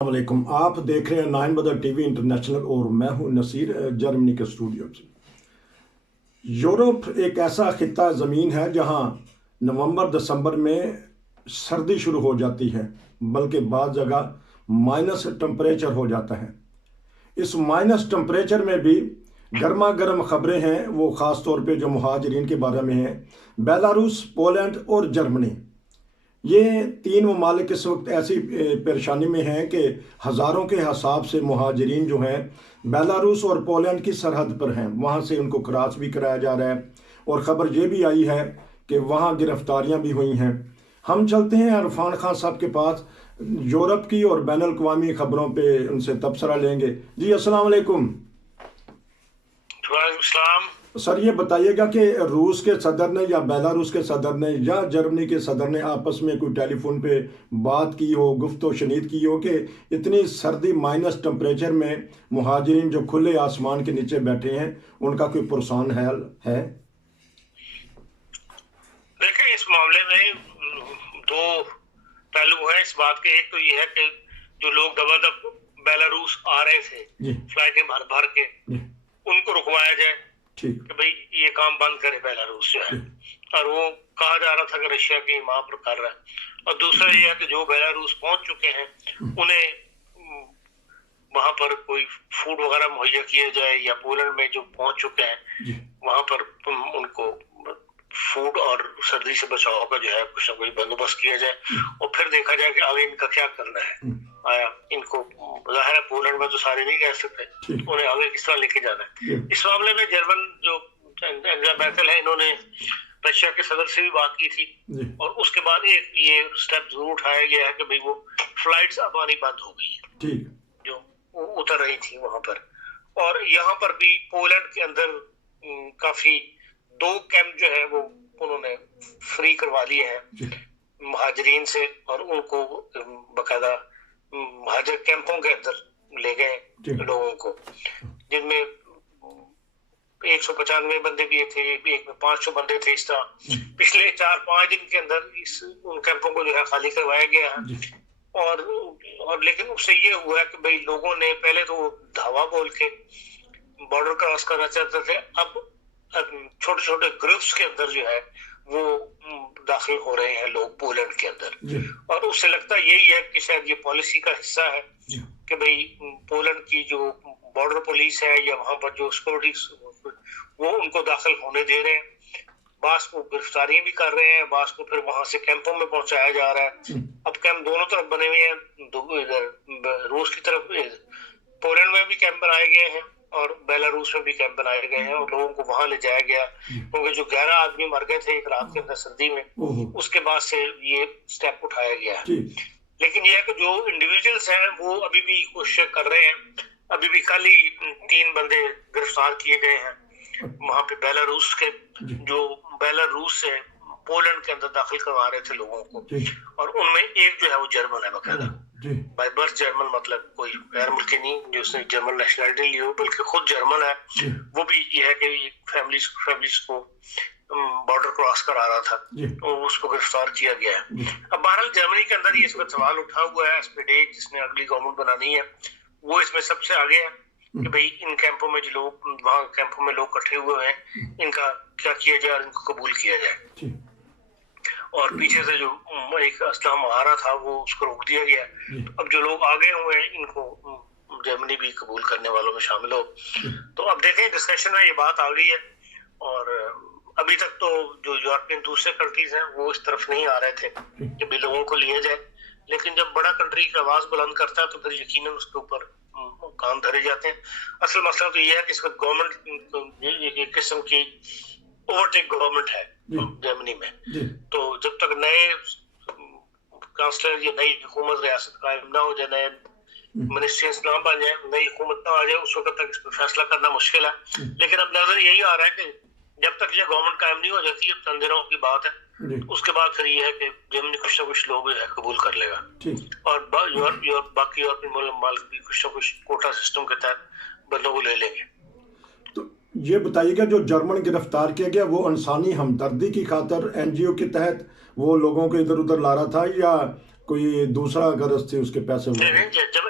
वालेकुम। आप देख रहे हैं नाइन बदर टीवी इंटरनेशनल और मैं हूं नसीर जर्मनी के स्टूडियो से। यूरोप एक ऐसा खिता ज़मीन है जहां नवंबर दिसंबर में सर्दी शुरू हो जाती है, बल्कि बाज़ जगह माइनस टेम्परेचर हो जाता है। इस माइनस टेम्परेचर में भी गर्मा गर्म खबरें हैं, वो ख़ास तौर पे जो मुहाजिरीन के बारे में हैं। बेलारूस, पोलैंड और जर्मनी, ये तीन ममालिक इस वक्त ऐसी परेशानी में हैं कि हज़ारों के हिसाब से मुहाजिरीन जो हैं बेलारूस और पोलैंड की सरहद पर हैं, वहाँ से उनको क्रॉस भी कराया जा रहा है और ख़बर ये भी आई है कि वहाँ गिरफ्तारियाँ भी हुई हैं। हम चलते हैं इरफान खान साहब के पास, यूरोप की और बैन अल-अक़वामी ख़बरों पे उनसे तबसरा लेंगे। जी अस्सलाम वालेकुम। सर, ये बताइएगा कि रूस के सदर ने या बेलारूस के सदर ने या जर्मनी के सदर ने आपस में कोई टेलीफोन पे बात की हो, गुफ्तो शनीद की हो कि इतनी सर्दी माइनस टेम्परेचर में मुहाजिरीन जो खुले आसमान के नीचे बैठे हैं उनका कोई पुरसान हाल है? देखिए, इस मामले में दो पहलू हैं इस बात के। एक तो ये है कि जो लोग दबादब बेलारूस आ रहे थे फ्लाइटें भर भर के, उनको रुकवाया जाए कि भाई ये काम बंद करे बेलारूस जो है, और वो कहा जा रहा था कि रशिया की वहां पर कर रहा है। और दूसरा ये है कि जो बेलारूस पहुंच चुके हैं उन्हें वहां पर कोई फूड वगैरह मुहैया किया जाए, या पोलैंड में जो पहुंच चुके हैं वहां पर उनको फूड और सर्दी से बचाव का जो है कुछ ना कुछ बंदोबस्त किया जाए, और फिर देखा जाए कि आगे इनका क्या करना है। आया इनको जाहिर है पोलैंड में तो सारे नहीं रह सकते, उन्हें आगे किस तरह लेके जाना है। इस मामले में जर्मन जो एंजेला मैर्केल है, इन्होंने रशिया के सदर से भी बात की थी, और उसके बाद एक ये स्टेप जरूर उठाया गया है कि भाई वो फ्लाइट्स अब आनी बंद हो गई है जो उतर रही थी वहां पर। और यहाँ पर भी पोलैंड के अंदर काफी 2 कैंप जो है वो उन्होंने फ्री करवा लिए हैं महाजरीन से, और उनको बाकायदा महाजर कैंपों के अंदर ले गए लोगों को, जिनमें 195 बंदे भी थे, एक में 500 बंदे थे। इस तरह पिछले 4-5 दिन के अंदर उन कैंपों को जो है खाली करवाया गया है। और लेकिन उससे ये हुआ कि भाई लोगों ने पहले तो धावा बोल के बॉर्डर क्रॉस करना चाहते थे, अब छोटे छोटे ग्रुप्स के अंदर जो है वो दाखिल हो रहे हैं लोग पोलैंड के अंदर। और उससे लगता यही है कि शायद ये पॉलिसी का हिस्सा है कि भाई पोलैंड की जो बॉर्डर पुलिस है या वहां पर जो सिक्योरिटी, वो उनको दाखिल होने दे रहे हैं। बास को गिरफ्तारियां भी कर रहे हैं, बास को फिर वहां से कैंपों में पहुंचाया जा रहा है। अब कैंप दोनों तरफ बने हुए हैं, इधर रूस की तरफ पोलैंड में भी कैंप बनाए गए हैं और बेलारूस में भी कैंप बनाए गए हैं, और लोगों को वहां ले जाया गया, क्योंकि जो 11 आदमी मर गए थे एक रात के अंदर सर्दी में, उसके बाद से ये स्टेप उठाया गया है। लेकिन यह कि जो इंडिविजुअल्स हैं वो अभी भी कोशिश कर रहे हैं। अभी भी कल ही 3 बंदे गिरफ्तार किए गए हैं वहां पे बेलारूस के, जो बेलारूस से पोलैंड के अंदर दाखिल करवा रहे थे लोगों को, और उनमें एक जो है वो जर्मन है, बाकायदा बाय बर्थ जर्मन, मतलब कोई गैर मुल्की नहीं जो उसने जर्मन नेशनलिटी ली हो, बल्कि खुद जर्मन है। वो भी ये है कि फैमिलीज को बॉर्डर क्रॉस करा रहा था, तो उसको गिरफ्तार किया गया है। अब बहरहाल जर्मनी के अंदर ये इस वक्त सवाल उठा हुआ है, SPD जिसने अगली गवर्नमेंट बनानी है, वो इसमें सबसे आगे है कि भाई इन कैंपों में जो लोग वहाँ कैंपों में लोग इकट्ठे हुए हैं, इनका क्या किया जाए और इनको कबूल किया जाए। और पीछे से जो एक असलम आ रहा था वो उसको रोक दिया गया। अब जो लोग आगे हुए हैं इनको जर्मनी भी कबूल करने वालों में शामिल हो। तो अब देखें, डिस्कशन में ये बात आ गई है, और अभी तक तो जो यूरोपियन दूसरे कंट्रीज हैं वो इस तरफ नहीं आ रहे थे कि भी लोगों को लिया जाए, लेकिन जब बड़ा कंट्री की आवाज बुलंद करता है तो फिर यकीनन उसके ऊपर काम धरे जाते हैं। असल मसला तो ये है कि इस वक्त गवर्नमेंट एक किस्म की ओवरटेक गवर्नमेंट है जर्मनी में, तो जब तक नए कांसलर या नई हुकूमत रियासत कायम ना हो जाए, नए मिनिस्ट्रीज ना बन जाए, नई हुकूमत ना आ जाए, उस वक्त तक इस पर फैसला करना मुश्किल है। लेकिन अब नजर यही आ रहा है कि जब तक ये गवर्नमेंट कायम नहीं हो जाती, अब चंद दिनों की बात है, उसके बाद फिर ये है कि जर्मनी कुछ ना कुछ लोग कबूल कर लेगा, और बाकी यूरोपियन मुल्क भी कुछ ना कुछ कोटा सिस्टम के तहत बंदों को ले लेंगे। तो ये बताइएगा, जो जर्मन गिरफ्तार किया गया वो इंसानी हमदर्दी की खातर NGO के तहत वो लोगों को इधर उधर ला रहा था, या कोई दूसरा गरज थी उसके पैसे? नहीं, जब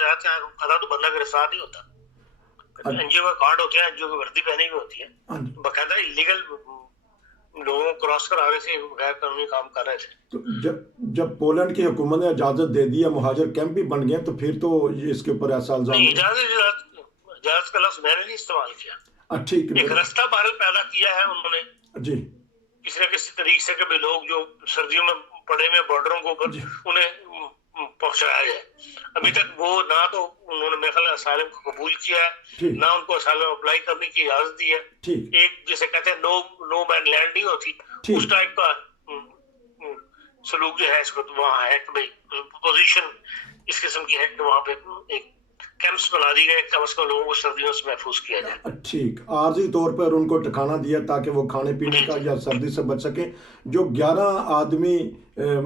तहत खाता तो बंदा गिरफ्तार नहीं होता। एनजीओ का कार्ड होते हैं, एनजीओ की वर्दी पहनी हुई होती है, बाकायदा इलीगल लोगों को क्रॉस कराने से गैर कानूनी काम कर रहे थे। तो जब पोलैंड की हुकूमत ने इजाजत दे दी, मुहाजिर कैंप भी बन गए, तो फिर तो ये इसके ऊपर ऐसा इल्जाम इजाजत का लफ्ज मैंने नहीं इस्तेमाल किया। ठीक, एक रास्ता बहरहाल पैदा किया है उन्होंने जी, किसी न किसी तरीके से, कि लोग जो सर्दियों में पड़े हुए बॉर्डरों के ऊपर उन्हें पहुंचाया जाए। अभी तक वो ना तो उन्होंने मेरे ख्याल असाइलम को कबूल किया है, ना उनको असाइलम अप्लाई करने की इजाजत दी है। एक जिसे कहते हैं नो मैन लैंड नहीं होती, उस टाइप का सलूक जो है इसको तो वहाँ है कि भाई पोजीशन इस किस्म की है कि वहाँ पे एक कैंप्स बना दी गए, कम से कम लोगों को सर्दियों से महफूज किया जाए। ठीक, आर्जी तौर पर उनको ठिकाना दिया ताकि वो खाने पीने का या सर्दी से बच सके। जो 11 आदमी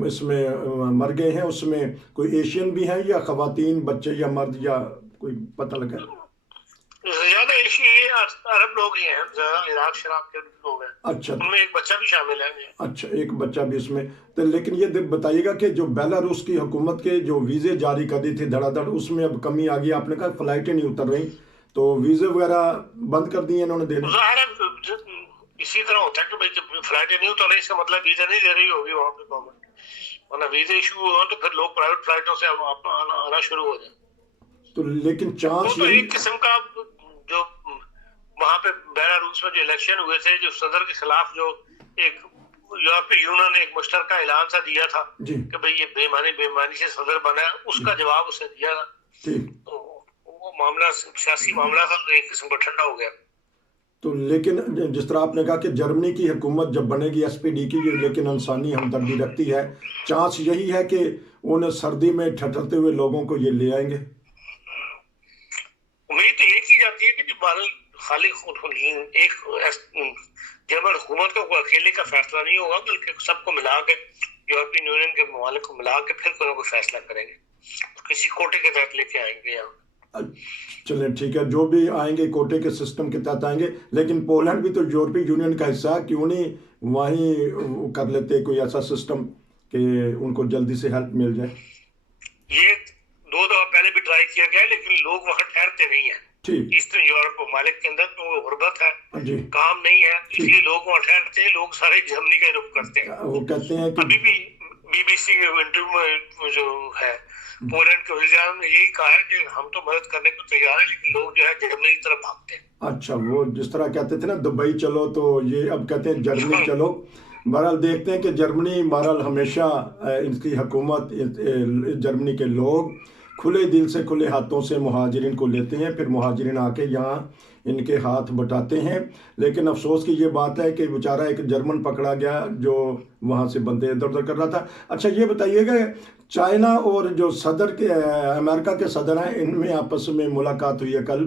इसमें मर गए हैं, उसमें कोई एशियन भी हैं या खवातीन, बच्चे या मर्द, या कोई पता लगा? ज्यादा एशियाई अरब लोग ही हैं, ज्यादा इराक शराब के लोग हैं। अच्छा, उनमें एक बच्चा भी शामिल है। अच्छा, एक बच्चा भी इसमें। तो लेकिन ये बताइएगा कि जो बेलारूस की हुकूमत के जो वीज़े जारी कर दी थी धड़ाधड़, उसमें अब कमी आ गई। आपने कहा फ्लाइटें नहीं उतर रही, तो वीज़े वगैरह बंद कर दिए इन्होंने देने। इसी तरह होता है कि भाई जब फ्लाइटें नहीं उतर रही, इसका मतलब वीज़ा नहीं दे रही होगी वहाँ पे गवर्नमेंट, वरना वीज़े इशू हो तो फिर लोग प्राइवेट फ्लाइटों से आना शुरू हो जाए। तो लेकिन चांस तो एक किस्म का जो वहाँ पे बेलारूस में जो इलेक्शन हुए थे, जो सदर के खिलाफ जो एक यूरोपीय यूनियन ने एक मुश्तरका ऐलान सा दिया था कि भाई ये बेईमानी से सदर बना है, उसका जवाब उसे दिया था। तो वो मामला सियासी मामला था, तो एक किस्म का ठंडा हो गया। तो लेकिन जिस तरह आपने कहा कि जर्मनी की हुकूमत जब बनेगी एसपीडी की, लेकिन इंसानी हमदर्दी रखती है, चांस यही है कि उन्हें सर्दी में ठठरते हुए लोगों को ये ले आएंगे। उम्मीद तो ये की जाती है कि जो खाली एक जर्मन हुकूमत का कोई अकेले का फैसला नहीं होगा, बल्कि सबको मिला के यूरोपियन यूनियन के ममालिक को मिला के फिर कोई फैसला करेंगे, तो किसी कोटे के तहत लेके आएंगे यहाँ। चलें, ठीक है, जो भी आएंगे कोटे के सिस्टम के तहत आएंगे। लेकिन पोलैंड भी तो यूरोपीय यूनियन का हिस्सा है, क्यों नहीं वहीं कर लेते कोई ऐसा सिस्टम कि उनको जल्दी से हेल्प मिल जाए। ये 2 दफा पहले भी ट्राई किया गया, लेकिन लोग वहाँ ठहरते नहीं है। ईस्टर्न यूरोप ममालिक के अंदर तो गुर्बत है, काम नहीं है, इसलिए लोग वहाँ ठहरते हैं। लोग सारे जर्मनी का रुख करते हैं। वो कहते हैं कि अभी भी बीबीसी के इंटरव्यू में जो है पोलैंड के वज़ीर ने यही कहा है कि हम तो मदद करने को तैयार है, लेकिन लोग जो है जर्मनी की तरफ भागते हैं। अच्छा, वो जिस तरह कहते थे ना दुबई चलो, तो ये अब कहते हैं जर्मनी चलो। बहरहाल देखते हैं कि जर्मनी, बहरहाल हमेशा इनकी हुकूमत, जर्मनी के लोग खुले दिल से, खुले हाथों से मुहाजिरिन को लेते हैं, फिर मुहाजिरिन आके यहाँ इनके हाथ बटाते हैं। लेकिन अफसोस की ये बात है कि बेचारा एक जर्मन पकड़ा गया जो वहाँ से बंदे इधर उधर कर रहा था। अच्छा, ये बताइएगा, चाइना और जो सदर के अमेरिका के सदर हैं, इनमें आपस में मुलाकात हुई है कल।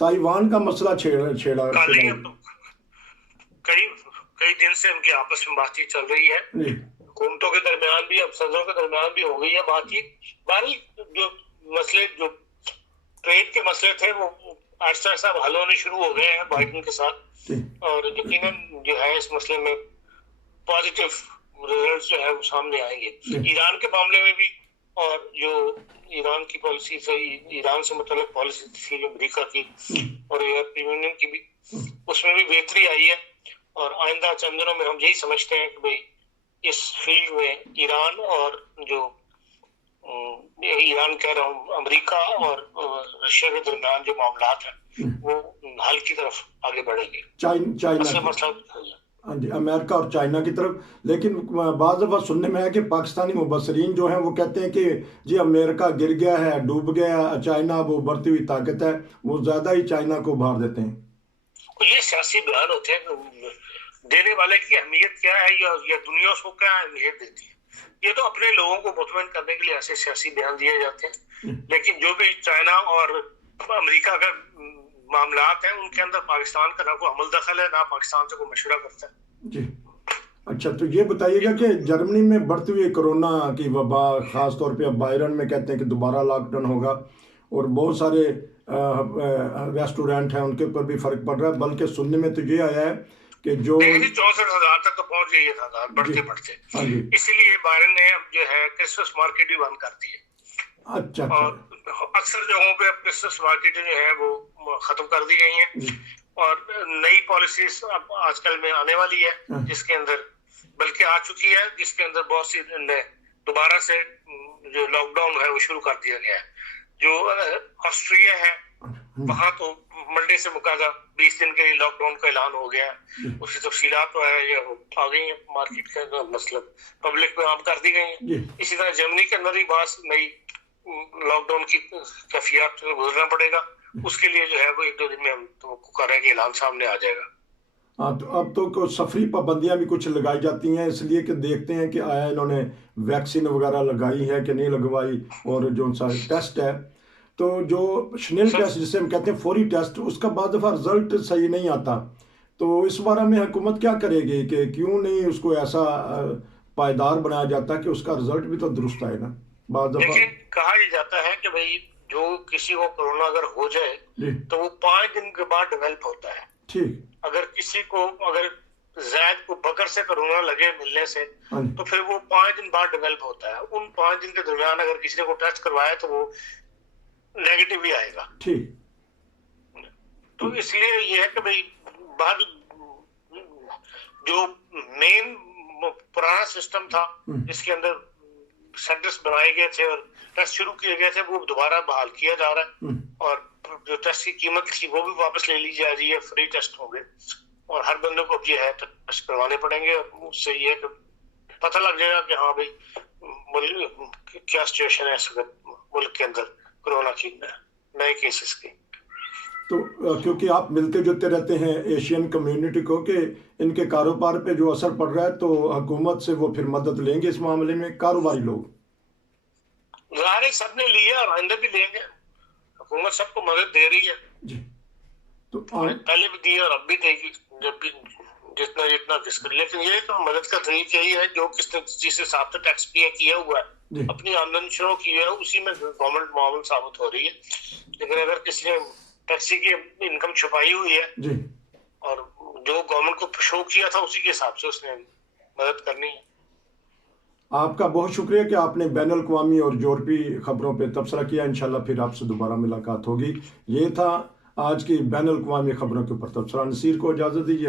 ताइवान का मसला छेड़ा कई दिन से उनकी आपस में बातचीत चल रही है, हुकूमतों के दरमियान भी, अब सदरों के दरमियान भी हो गई है बातचीत। जो मसले, जो ट्रेड के मसले थे, वो आहिस्ता आहिस्ता हल होने शुरू हो गए हैं बाइडेन के साथ, और यकीनन जो है इस मसले में पॉजिटिव रिजल्ट जो है वो सामने आएंगे। ईरान के मामले में भी, और जो ईरान की पॉलिसी से, ईरान से मतलब पॉलिसी थी अमेरिका की और यूरोपियन यूनियन की भी, उसमें भी बेहतरी आई है। और आइंदा चंद दिनों में हम यही समझते हैं कि भाई इस फील्ड में ईरान और जो ईरान कह रहा हूँ, अमेरिका और रशिया के दरमियान जो मामलात हैं वो हल की तरफ आगे बढ़ेंगे। हाँ जी, अमेरिका और चाइना की तरफ। लेकिन बाज़ दफ़ा सुनने में आया कि पाकिस्तानी मुबसरीन जो हैं वो कहते हैं कि जी अमेरिका गिर गया है, डूब गया, चाइना वो बढ़ती हुई ताकत है, वो ज़्यादा ही चाइना को उभार देते हैं। ये सियासी बयान होते हैं, देने वाले की अहमियत क्या है या दुनिया उसको क्या अहमियत देती है, ये तो अपने लोगों को मुतमईन करने के लिए ऐसे सियासी बयान दिए जाते हैं। लेकिन जो भी चाइना और अमेरिका का मामलात हैं, उनके अंदर पाकिस्तान का ना कोई अमल दखल है, ना पाकिस्तान से कोई मशवरा करता है। जी, अच्छा, तो ये बताइएगा कि जर्मनी में बढ़ती हुई कोरोना की वबा, ख़ास तौर पे अब बायरन में कहते हैं कि दोबारा लॉकडाउन होगा, और बहुत सारे रेस्टोरेंट हैं उनके ऊपर भी फ़र्क पड़ रहा है। बल्कि सुनने में तो ये आया है कि जो 64,000 तक तो पहुंच गई है तादाद बढ़ते, इसीलिए बायरन ने अब जो है क्रिसमस मार्केट भी बंद कर दी है। अच्छा, और अक्सर जगहों पे अब क्रिसमस मार्केटें जो है वो खत्म कर दी गई हैं और नई पॉलिसीज अब आजकल में आने वाली है, जिसके अंदर बल्कि आ चुकी है, जिसके अंदर बहुत सी दोबारा से जो लॉकडाउन है वो शुरू कर दिया गया है। जो ऑस्ट्रिया है वहां तो मंडे से मुकादा 20 दिन के लिए लॉकडाउन का ऐलान हो गया है। उसकी तफसीलात तो है ये आ गई है मार्केट के अंदर, मतलब पब्लिक में आम कर दी गई है। इसी तरह जर्मनी के अंदर ही बहुत नई लॉकडाउन की कैफियत गुजरना पड़ेगा। उसके लिए जो है वो 1-2 दिन में हम तो कर रहे हैं कि ऐलान सामने आ जाएगा। हाँ, तो अब तो सफरी पाबंदियां भी कुछ लगाई जाती हैं, इसलिए कि देखते हैं कि आया इन्होंने वैक्सीन वगैरह लगाई है कि नहीं लगवाई, और जो सा टेस्ट है तो जो स्नेल टेस्ट जिसे हम कहते हैं फौरी टेस्ट, उसका बाद दफ़ा रिजल्ट सही नहीं आता। तो इस बारे में हुकूमत क्या करेगी कि क्यों नहीं उसको ऐसा पायदार बनाया जाता कि उसका रिजल्ट भी तो दुरुस्त आए ना। बाद दफ़ा लेकिन कहा ही जाता है कि भाई जो किसी को कोरोना अगर हो जाए तो वो 5 दिन के बाद डेवलप होता है। ठीक, अगर किसी को अगर जैद को बकर से कोरोना लगे मिलने से तो फिर वो 5 दिन बाद डेवलप होता है। उन 5 दिन के दरमियान अगर किसी ने को टेस्ट करवाया तो वो नेगेटिव ही आएगा। ठीक, तो इसलिए ये है कि भाई बाहर जो मेन पुराना सिस्टम था जिसके अंदर सेंटर्स बनाए गए थे और टेस्ट शुरू किए गए थे वो दोबारा बहाल किया जा रहा है, और जो टेस्ट की कीमत थी वो भी वापस ले ली जा रही है। फ्री टेस्ट होंगे और हर बंदे को अब ये है टेस्ट करवाने पड़ेंगे, और उससे ये है कि पता लग जाएगा कि हाँ भाई मुल्क क्या सिचुएशन है इस वक्त मुल्क के अंदर कोरोना की नए केसेस की। तो क्योंकि आप मिलते जुलते रहते हैं एशियन कम्युनिटी को, कि इनके कारोबार पे जो असर पड़ रहा है, तो हुकूमत से वो फिर मदद लेंगे इस मामले में कारोबारी लोग? ज़ाहिर सबने लिया और आइंदा भी लेंगे। हुकूमत सबको मदद दे रही है जी, तो पहले भी दी और अब भी देगी जब भी जितना जितना किसको। लेकिन ये तो मदद का तरीका यही है जो किसने जिस हिसाब से टैक्स पे किया हुआ है, अपनी आमदनी शुरू की है, उसी में गवर्नमेंट मामूल साबित हो रही है। लेकिन अगर किसी ने टैक्सी की इनकम छुपाई हुई है जी, और जो गवर्नमेंट को शो किया था उसी के हिसाब से उसने मदद करनी है। आपका बहुत शुक्रिया कि आपने बैन अल-अक़वामी और यूरोपीय खबरों पे तबसरा किया। इंशाल्लाह फिर आपसे दोबारा मुलाकात होगी। ये था आज की बैन अल-अक़वामी खबरों के ऊपर तबसरा। नसीर को इजाज़त दीजिए।